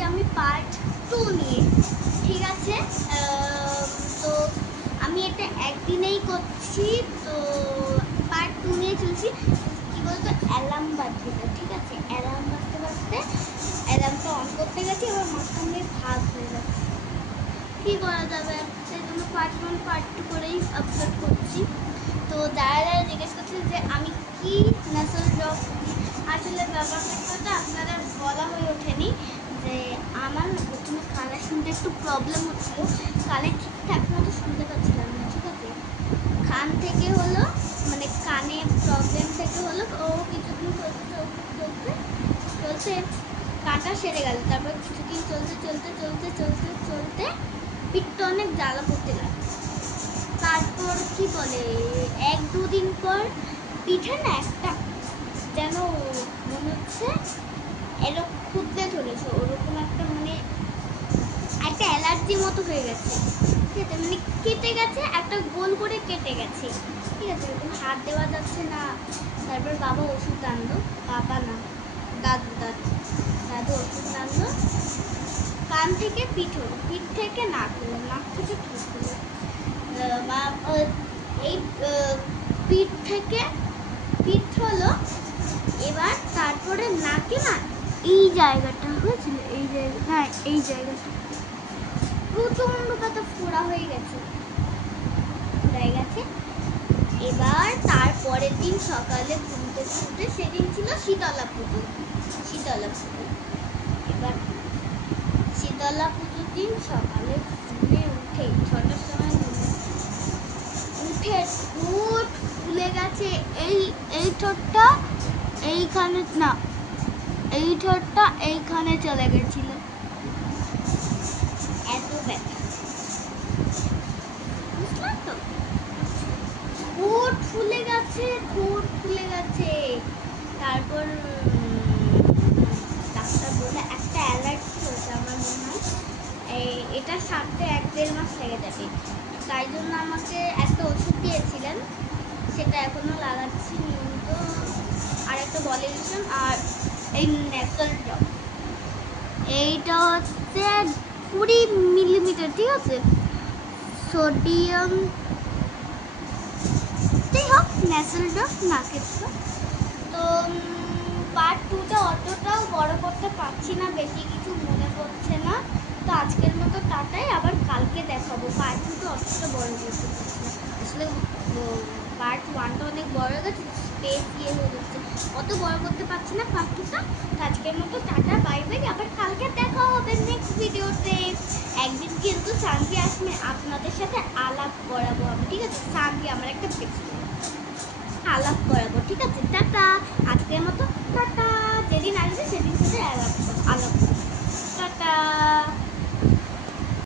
আজকে আমি পার্ট 2 নিয়ে, ঠিক আছে। তো আমি এটা একদিনেই করছি, তো পার্ট 2 নিয়ে চলছি। কী বলতো, অ্যালার্ম বাজছিল, ঠিক আছে। অ্যালার্ম বাজতে বাজতে অ্যালার্মটা অন করতে গেছি, এবার মাঝখান দিয়ে ভাগ হয়ে যাচ্ছে। কী করা যাবে, সেই জন্য পার্ট 1 পার্ট 2 করেই আপলোড করছি। তো যারা জিজ্ঞেস করছেন যে আমি কি নাসল ড্রপ করি, আসলে ব্যাপারটা আপনারা বলা হয়ে ওঠেনি যে আমার প্রথমে কানে শুনতে একটু প্রবলেম হচ্ছিলো, কানে ঠিকঠাক মতো শুনতে পাচ্ছিলাম না, ঠিক আছে। কান থেকে হলো, মানে কানে প্রবলেম থেকে হলো, ও কিছুদিন চলতে চলতে চলতে চলতে কানটা সেরে গেল। তারপর কিছুদিন চলতে চলতে চলতে চলতে চলতে পিঠটা অনেক জ্বালা করতে লাগলো। তারপর কি বলে, 1-2 দিন পর পিঠে না একটা যেন মনে হচ্ছে এরকম খুঁজতে চলেছে, ওরকম একটা মানে একটা অ্যালার্জি মতো হয়ে গেছে, ঠিক আছে। মানে কেটে গেছে, একটা গোল করে কেটে গেছে, ঠিক আছে। ওরকম হাত দেওয়া যাচ্ছে না। তারপর বাবা ওষুধ আনলো, বাবা না দাদু দাদু দাদু ওষুধ আনলো। কান থেকে পিঠ হলো, পিঠ থেকে নাক হলো, নাক থেকে ঠোঁট হলো, এই পিঠ থেকে পিঠ হলো। এবার তারপরে নাকে না এই জায়গাটা হয়েছিল, এই জায়গা, হ্যাঁ এই জায়গাটা প্রচন্ড ব্যথা, ফোড়া হয়ে গেছে, ফুরাই গেছে। এবার তারপরের দিন সকালে ঘুমতে ঘুমতে, সেদিন ছিল শীতলা পুজো, শীতলা পুজো। এবার শীতলা পুজোর দিন সকালে ঘুমে উঠে 6টার সময় উঠে ঠোঁট ফুলে গেছে, এই ঠোঁটটা এইখানে না, এই ঠোঁটটা এইখানে চলে গেছিল, এত ব্যথা, বুঝলাম তো। ঠোঁট ফুলে গেছে, ঠোঁট ফুলে গেছে। তারপর ডাক্তার বলে একটা অ্যালার্জি হয়েছে আমার মনে হয়, এটা সারতে 1-1.5 মাস লেগে যাবে। তাই জন্য আমাকে একটা ওষুধ দিয়েছিলেন, সেটা এখনো লাগাচ্ছি নিয়মিত, আর একটা বলিউশন, আর এই ন্যাসল ড্রপ। এইটা হচ্ছে 20 মিলিমিটার, ঠিক আছে, সোডিয়াম, যাই হোক ন্যাসল ড্রপ নাকের। তো পার্ট 2টা অতটাও বড় করতে পারছি না, বেশি কিছু মনে পড়ছে না। তো আজকের মতো টাটাই, আবার কালকে দেখাবো। পার্ট 2টা অতটা বড় করতে পারছি না, আসলে পার্ট 1টা অনেক বড় হয়ে গেছে, স্পেস হয়ে যাচ্ছে, অত বড় করতে পারছি না পার্ট 2টা। তো আজকের মতো টাটা, বাই বাই, আবার কালকে দেখা হবে নেক্সট ভিডিওতে। একদিন কিন্তু শান্তি আসবে, আপনাদের সাথে আলাপ করাবো আমি, ঠিক আছে। শান্তি আমার একটা বেস্ট আলাপ করাবো, ঠিক আছে। টাটা, আজকের মতো টাটা। যেদিন আসবে